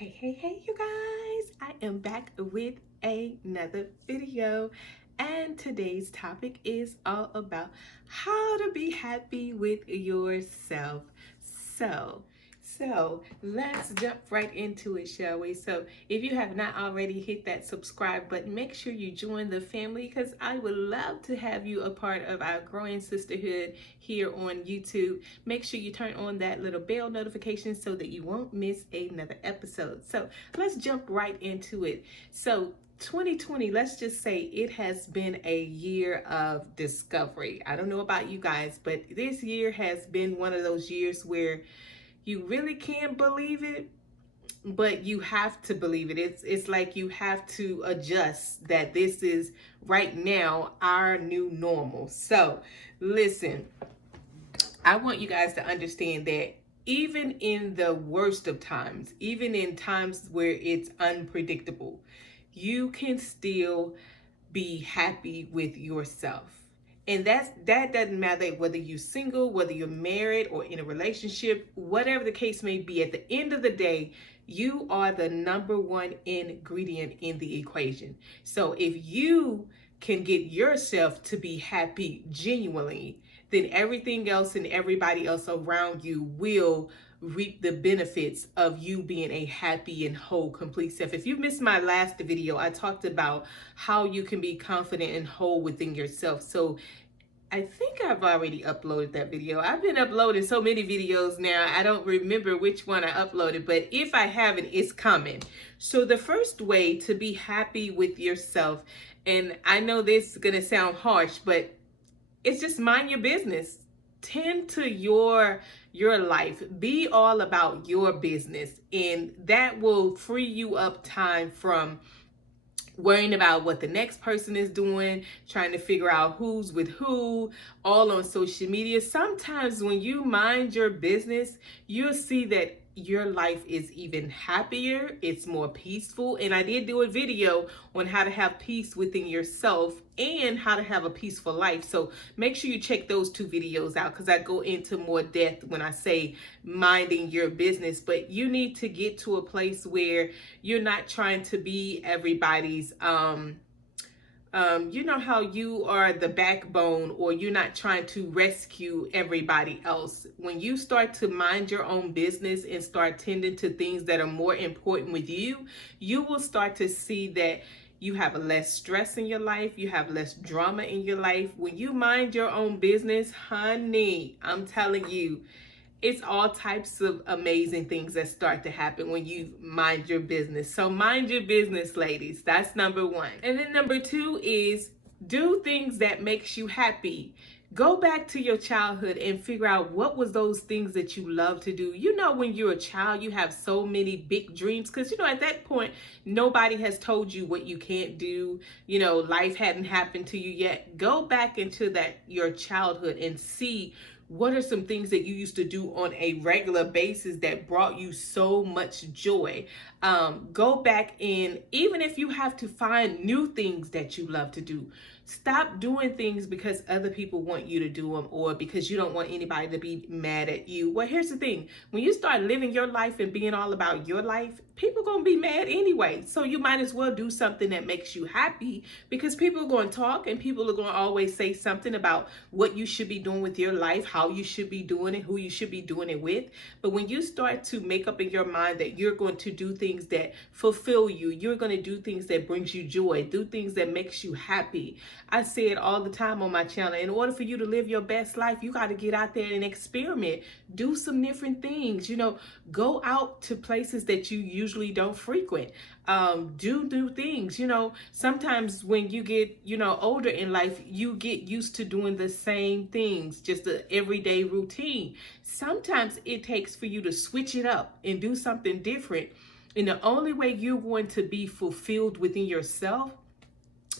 Hey, you guys. I am back with another video. And today's topic is all about how to be happy with yourself. So, so let's jump right into it, shall we? So if you have not already hit that subscribe button, make sure you join the family because I would love to have you a part of our growing sisterhood here on YouTube. Make sure you turn on that little bell notification so that you won't miss another episode. So let's jump right into it. So 2020, let's just say it has been a year of discovery. I don't know about you guys, but this year has been one of those years where you really can't believe it, but you have to believe it. It's like you have to adjust that this is right now our new normal. So listen, I want you guys to understand that even in the worst of times, even in times where it's unpredictable, you can still be happy with yourself. And that doesn't matter whether you're single, whether you're married or in a relationship, whatever the case may be. At the end of the day, you are the number one ingredient in the equation. So if you can get yourself to be happy genuinely, then everything else and everybody else around you will reap the benefits of you being a happy and whole, complete self. If you missed my last video, I talked about how you can be confident and whole within yourself. So I think I've already uploaded that video. I've been uploading so many videos now, I don't remember which one I uploaded, but if I haven't, it's coming. So the first way to be happy with yourself, and I know this is gonna sound harsh, but it's just mind your business. Tend to your life. Be all about your business, and that will free you up time from worrying about what the next person is doing, trying to figure out who's with who, all on social media. Sometimes when you mind your business, you'll see that your life is even happier, it's more peaceful. And I did do a video on how to have peace within yourself and how to have a peaceful life. So make sure you check those two videos out because I go into more depth when I say minding your business. But you need to get to a place where you're not trying to be everybody's you know how you are the backbone, or you're not trying to rescue everybody else. When you start to mind your own business and start tending to things that are more important with you, you will start to see that you have less stress in your life, you have less drama in your life. When you mind your own business, honey, I'm telling you, it's all types of amazing things that start to happen when you mind your business. So mind your business, ladies. That's number one. And then number two is do things that makes you happy. Go back to your childhood and figure out what was those things that you love to do. You know, when you're a child, you have so many big dreams because, you know, at that point, nobody has told you what you can't do. You know, life hadn't happened to you yet. Go back into your childhood and see what are some things that you used to do on a regular basis that brought you so much joy. Go back in, even if you have to find new things that you love to do. Stop doing things because other people want you to do them or because you don't want anybody to be mad at you. Well, here's the thing. When you start living your life and being all about your life, people are going to be mad anyway. So you might as well do something that makes you happy, because people are going to talk and people are going to always say something about what you should be doing with your life, how you should be doing it, who you should be doing it with. But when you start to make up in your mind that you're going to do things that fulfill you, you're going to do things that brings you joy, do things that makes you happy. I say it all the time on my channel. In order for you to live your best life, you got to get out there and experiment. Do some different things. You know, go out to places that you usually don't frequent. Do new things. You know, sometimes when you get, you know, older in life, you get used to doing the same things, just the everyday routine. Sometimes it takes for you to switch it up and do something different. And the only way you're going to be fulfilled within yourself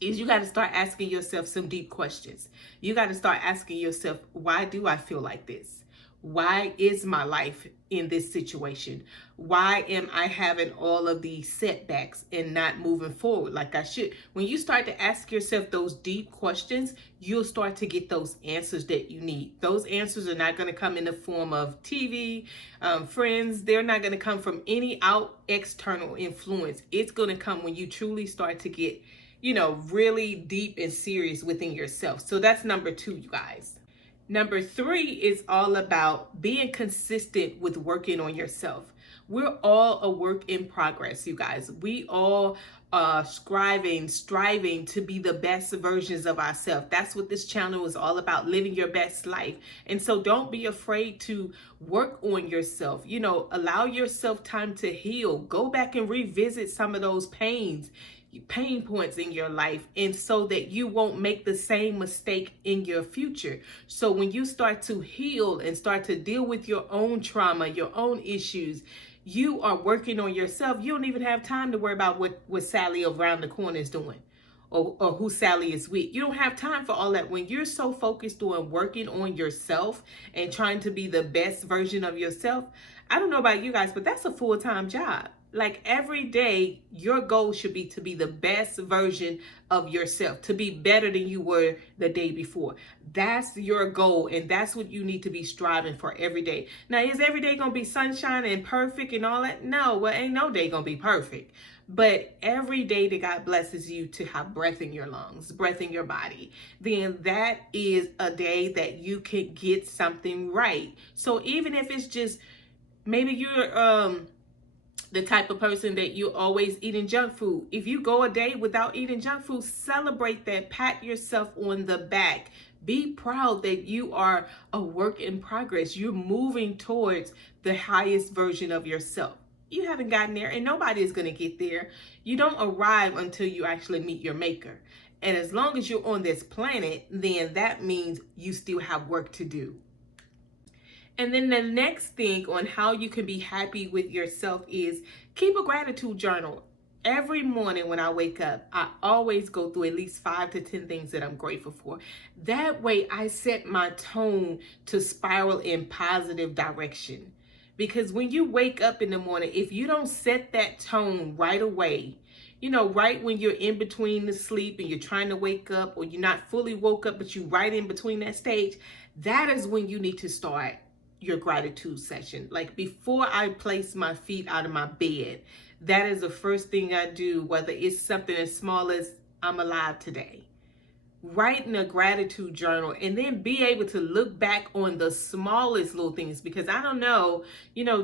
is you got to start asking yourself some deep questions. You got to start asking yourself, why do I feel like this? Why is my life in this situation? Why am I having all of these setbacks and not moving forward like I should? When you start to ask yourself those deep questions, you'll start to get those answers that you need. Those answers are not going to come in the form of TV, friends. They're not going to come from any external influence. It's going to come when you truly start to get, really deep and serious within yourself. So that's number 2, you guys. Number 3 is all about being consistent with working on yourself. We're all a work in progress, you guys. We all striving to be the best versions of ourselves. That's what this channel is all about, living your best life. And so don't be afraid to work on yourself. Allow yourself time to heal. Go back and revisit some of those pain points in your life, and so that you won't make the same mistake in your future. So when you start to heal and start to deal with your own trauma, your own issues, you are working on yourself. You don't even have time to worry about what Sally around the corner is doing, or who Sally is with. You don't have time for all that. When you're so focused on working on yourself and trying to be the best version of yourself, I don't know about you guys, but that's a full-time job. Like every day, your goal should be to be the best version of yourself, to be better than you were the day before. That's your goal, and that's what you need to be striving for every day. Now, is every day going to be sunshine and perfect and all that? No, well, ain't no day going to be perfect. But every day that God blesses you to have breath in your lungs, breath in your body, then that is a day that you can get something right. So even if it's just, maybe you're the type of person that you're always eating junk food. If you go a day without eating junk food, celebrate that. Pat yourself on the back. Be proud that you are a work in progress. You're moving towards the highest version of yourself. You haven't gotten there, and nobody is going to get there. You don't arrive until you actually meet your maker. And as long as you're on this planet, then that means you still have work to do. And then the next thing on how you can be happy with yourself is keep a gratitude journal. Every morning when I wake up, I always go through at least 5 to 10 things that I'm grateful for. That way I set my tone to spiral in positive direction. Because when you wake up in the morning, if you don't set that tone right away, right when you're in between the sleep and you're trying to wake up, or you're not fully woke up, but you're right in between that stage, that is when you need to start your gratitude session. Like before I place my feet out of my bed, that is the first thing I do, whether it's something as small as I'm alive today. Write in a gratitude journal, and then be able to look back on the smallest little things. Because I don't know,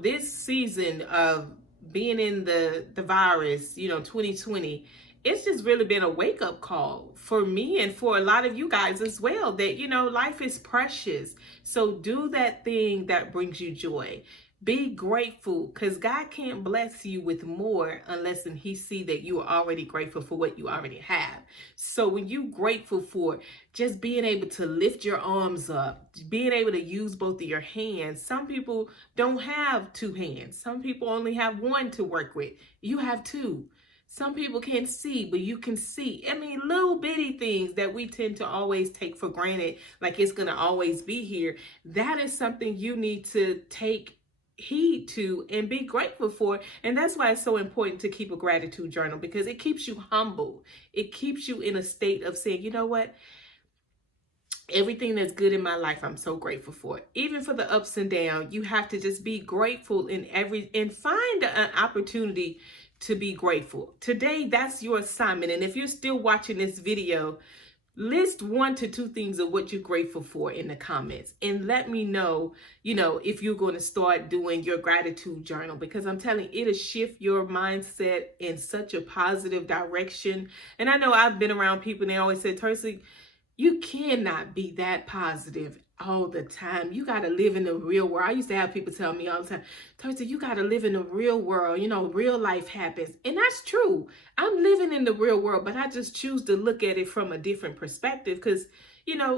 this season of being in the virus, 2020, it's just really been a wake-up call for me and for a lot of you guys as well, that life is precious. So do that thing that brings you joy. Be grateful, because God can't bless you with more unless he see that you are already grateful for what you already have. So when you're grateful for just being able to lift your arms up, being able to use both of your hands. Some people don't have 2 hands. Some people only have 1 to work with. You have 2. Some people can't see, but you can see. I mean, little bitty things that we tend to always take for granted, like it's going to always be here. That is something you need to take heed to and be grateful for. And that's why it's so important to keep a gratitude journal, because it keeps you humble. It keeps you in a state of saying, you know what? Everything that's good in my life, I'm so grateful for. Even for the ups and downs, you have to just be grateful and find an opportunity to be grateful. Today, that's your assignment. And if you're still watching this video, list 1 to 2 things of what you're grateful for in the comments, and let me know, if you're going to start doing your gratitude journal, because I'm telling you, it'll shift your mindset in such a positive direction. And I know I've been around people and they always say, "Tersa, you cannot be that positive all the time. You got to live in the real world." I used to have people tell me all the time, "Tersa, you got to live in the real world. Real life happens." And that's true. I'm living in the real world, but I just choose to look at it from a different perspective. Because,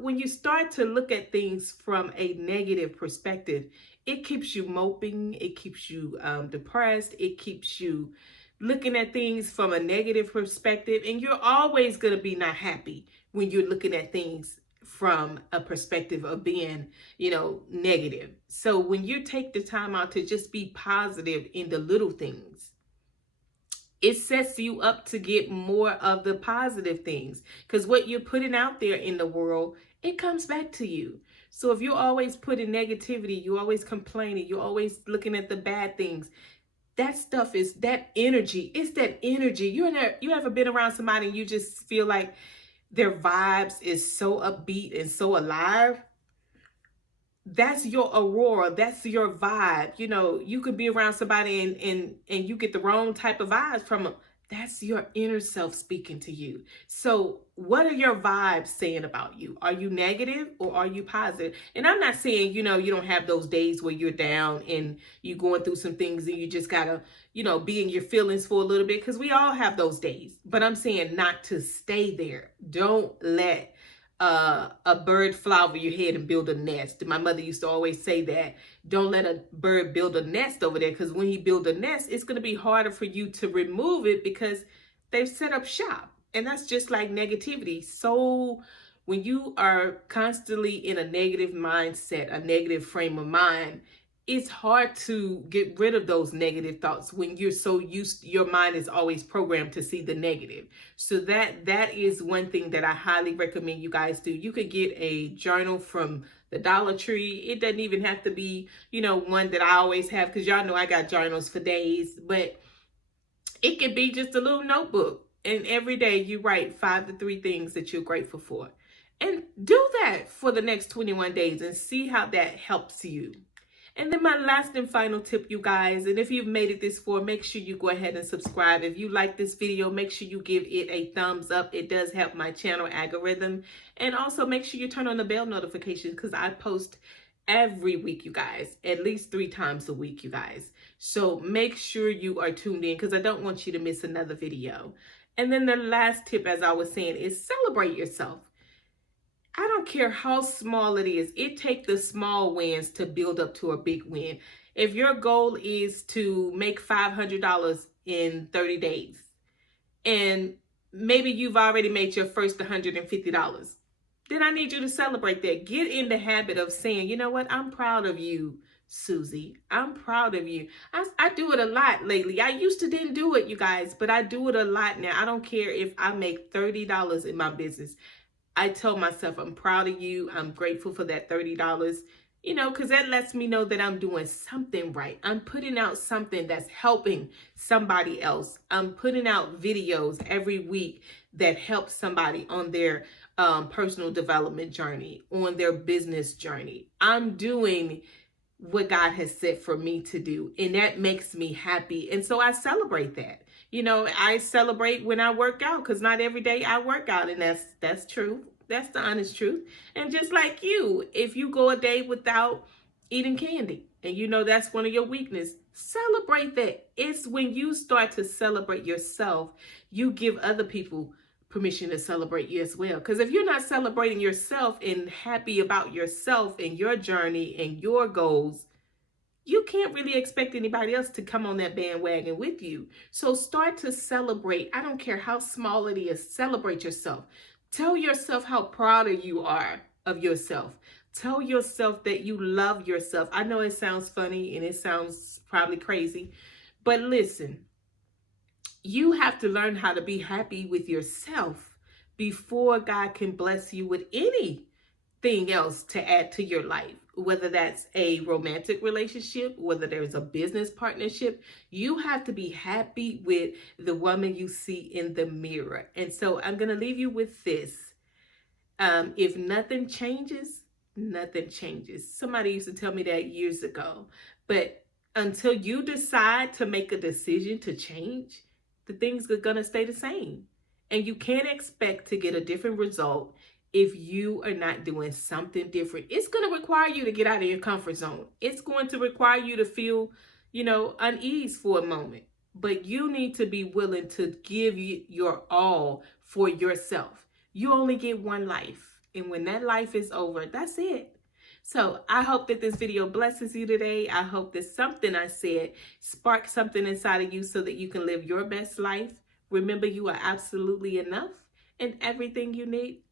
when you start to look at things from a negative perspective, it keeps you moping. It keeps you depressed. It keeps you looking at things from a negative perspective. And you're always going to be not happy when you're looking at things from a perspective of being, negative. So when you take the time out to just be positive in the little things, it sets you up to get more of the positive things, because what you're putting out there in the world, it comes back to you. So if you're always putting negativity, you're always complaining, you're always looking at the bad things, that stuff is that energy. It's that energy. You ever been around somebody and you just feel like their vibes is so upbeat and so alive? That's your aurora, that's your vibe. You could be around somebody and you get the wrong type of vibes from them. That's your inner self speaking to you. So what are your vibes saying about you? Are you negative or are you positive? And I'm not saying, you don't have those days where you're down and you're going through some things and you just gotta, be in your feelings for a little bit, because we all have those days. But I'm saying not to stay there. Don't let a bird fly over your head and build a nest. My mother used to always say that. Don't let a bird build a nest over there, because when you build a nest, it's going to be harder for you to remove it because they've set up shop. And that's just like negativity. So when you are constantly in a negative mindset, a negative frame of mind, it's hard to get rid of those negative thoughts when you're so used, your mind is always programmed to see the negative. So that is one thing that I highly recommend you guys do. You could get a journal from the Dollar Tree. It doesn't even have to be, one that I always have, because y'all know I got journals for days, but it could be just a little notebook. And every day you write 5 to 3 things that you're grateful for. And do that for the next 21 days and see how that helps you. And then my last and final tip, you guys, and if you've made it this far, make sure you go ahead and subscribe. If you like this video, make sure you give it a thumbs up. It does help my channel algorithm. And also make sure you turn on the bell notifications, because I post every week, you guys, at least 3 times a week, you guys. So make sure you are tuned in, because I don't want you to miss another video. And then the last tip, as I was saying, is celebrate yourself. I don't care how small it is. It takes the small wins to build up to a big win. If your goal is to make $500 in 30 days, and maybe you've already made your first $150, then I need you to celebrate that. Get in the habit of saying, you know what? I'm proud of you, Susie. I'm proud of you. I do it a lot lately. I used to didn't do it, you guys, but I do it a lot now. I don't care if I make $30 in my business. I tell myself, I'm proud of you. I'm grateful for that $30, because that lets me know that I'm doing something right. I'm putting out something that's helping somebody else. I'm putting out videos every week that help somebody on their personal development journey, on their business journey. I'm doing what God has said for me to do, and that makes me happy. And so I celebrate that. I celebrate when I work out, because not every day I work out, and that's true. That's the honest truth. And just like you, if you go a day without eating candy, and that's one of your weaknesses, celebrate that. It's when you start to celebrate yourself, you give other people permission to celebrate you as well. Because if you're not celebrating yourself and happy about yourself and your journey and your goals, you can't really expect anybody else to come on that bandwagon with you. So start to celebrate. I don't care how small it is. Celebrate yourself. Tell yourself how proud you are of yourself. Tell yourself that you love yourself. I know it sounds funny and it sounds probably crazy, but listen, you have to learn how to be happy with yourself before God can bless you with anything else to add to your life. Whether that's a romantic relationship, whether there's a business partnership, you have to be happy with the woman you see in the mirror. And so I'm going to leave you with this. If nothing changes, nothing changes. Somebody used to tell me that years ago. But until you decide to make a decision to change, the things are going to stay the same. And you can't expect to get a different result if you are not doing something different. It's going to require you to get out of your comfort zone. It's going to require you to feel, unease for a moment. But you need to be willing to give your all for yourself. You only get one life. And when that life is over, that's it. So I hope that this video blesses you today. I hope that something I said sparks something inside of you so that you can live your best life. Remember, you are absolutely enough, and everything you need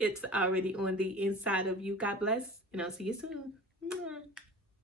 It's already on the inside of you. God bless, and I'll see you soon. Mwah.